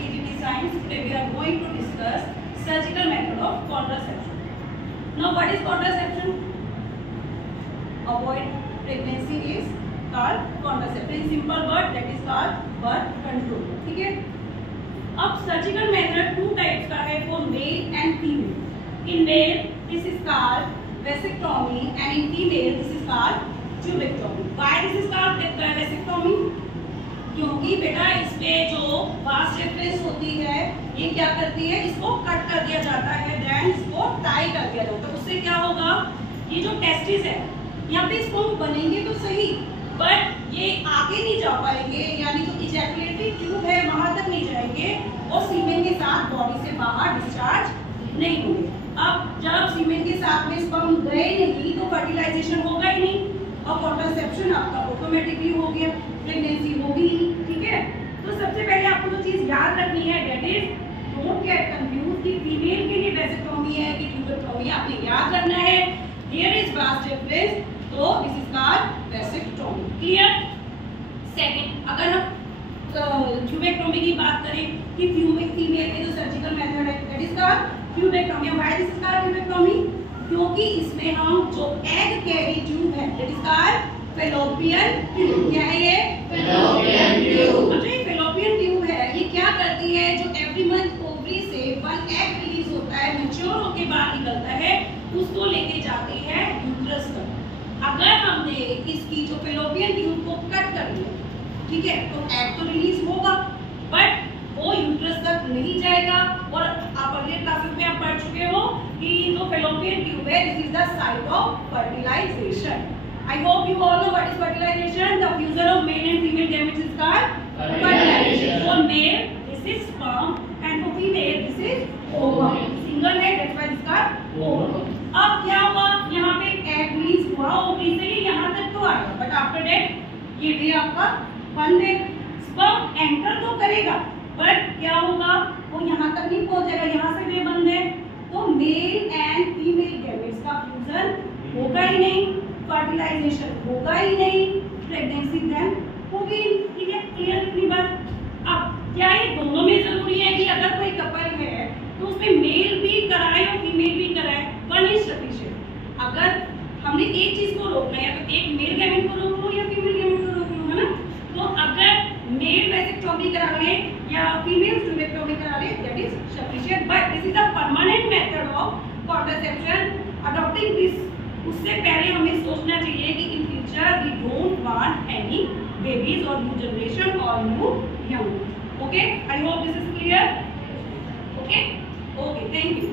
PGT Science. Today we are going to discuss surgical method of contraception. Now what is contraception? Avoid pregnancy is called contraception. In simple word that is called birth control. ठीक है? अब surgical method two types का है for male and female. In male this is called vasectomy and in female this is called tubectomy. Why this is called vasectomy? क्योंकि बेटा इसपे जो वास रेफरेंस होती है ये क्या करती है, इसको कट कर दिया जाता है, देन इसको टाई कर दिया जाता है. उससे क्या होगा, ये जो टेस्टिस है यहाँ पे इसको बनेंगे तो सही बट ये आगे नहीं जा पाएंगे, यानी जो इजैकुलेटरी ट्यूब है वहां तक नहीं जाएंगे और सीमेन के साथ बॉडी से बाहर डिस्चार्ज नहीं होंगे. अब जब सीमेन के साथ में स्पर्म गए नहीं तो फर्टिलाइजेशन होगा ही नहीं और कॉन्ट्रासेप्शन आपका ऑटोमेटिकली हो गया, प्रेगनेंसी होगी. ठीक है, तो सबसे पहले आपको जो चीज याद रखनी है that is don't get confuse कि फीमेल के लिए वैसेक्टोमी है कि ट्यूबेक्टोमी है. आपने याद रखना है हियर इज वास्ट डिफरेंस, तो this is called vasectomy. Clear? Second, अगर हम ट्यूबेक्टोमी की बात करें कि फीमेल के जो सर्जिकल मेथड है that is called tubectomy. Why this is called tubectomy? क्योंकि इसमें हम जो एग कैरी ट्यूब है that is called fallopian tube. क्या है ये? Fallopian tube. अच्छा, ये फेलोपियन ट्यूब है, ये क्या करती है, जो एवरी मंथ ओवरी से वन एग रिलीज होता है, मैच्योर होके बाहर निकलता है, उसको लेके जाती है यूट्रस तक. अगर हमने इसकी जो फेलोपियन ट्यूब को कट कर दिया, ठीक है, तो एग तो रिलीज होगा बट वो यूट्रस तक नहीं जाएगा. और आप अगले क्लासेस में आप पढ़ चुके हो कि जो फेलोपियन ट्यूब है this is the site of fertilization. I hope you all know what is fertilization. The fusion of male and female gametes is called fertilization. For male, this is sperm, and for female, this is ovum. Single है, that's why it's called ovum. अब क्या हुआ, यहाँ पे egg release हुआ, ovary से ये यहाँ तक तो आया, but after that ये भी आपका बंद है. sperm enter तो करेगा, but क्या होगा, वो यहाँ तक नहीं पहुँचेगा, यहाँ से भी बंद है, तो male and female gametes का fusion होगा ही नहीं, फर्टिलाइजेशन होगा ही नहीं, प्रेगनेंसी देन होगी. ठीक है, क्लियर इतनी बात? अब क्या ये दोनों में जरूरी है कि अगर कोई कपल है तो उसमें मेल भी कराए और फीमेल भी कराए, वन इज सफिशिएंट. अगर हमने एक चीज को रोकना है तो एक मेल गैमेट को रोक लो या फीमेल गैमेट को रोक लो, है ना. तो अगर मेल वैसेक्टोमी करा ले या फीमेल ट्यूबेक्टोमी करा ले that is sufficient, but this is a permanent method of contraception. Adopting this, उससे पहले हमें सोचना चाहिए कि in future we don't want any babies और न्यू जनरेशन और new young. Okay, I hope this is clear. Okay, thank you.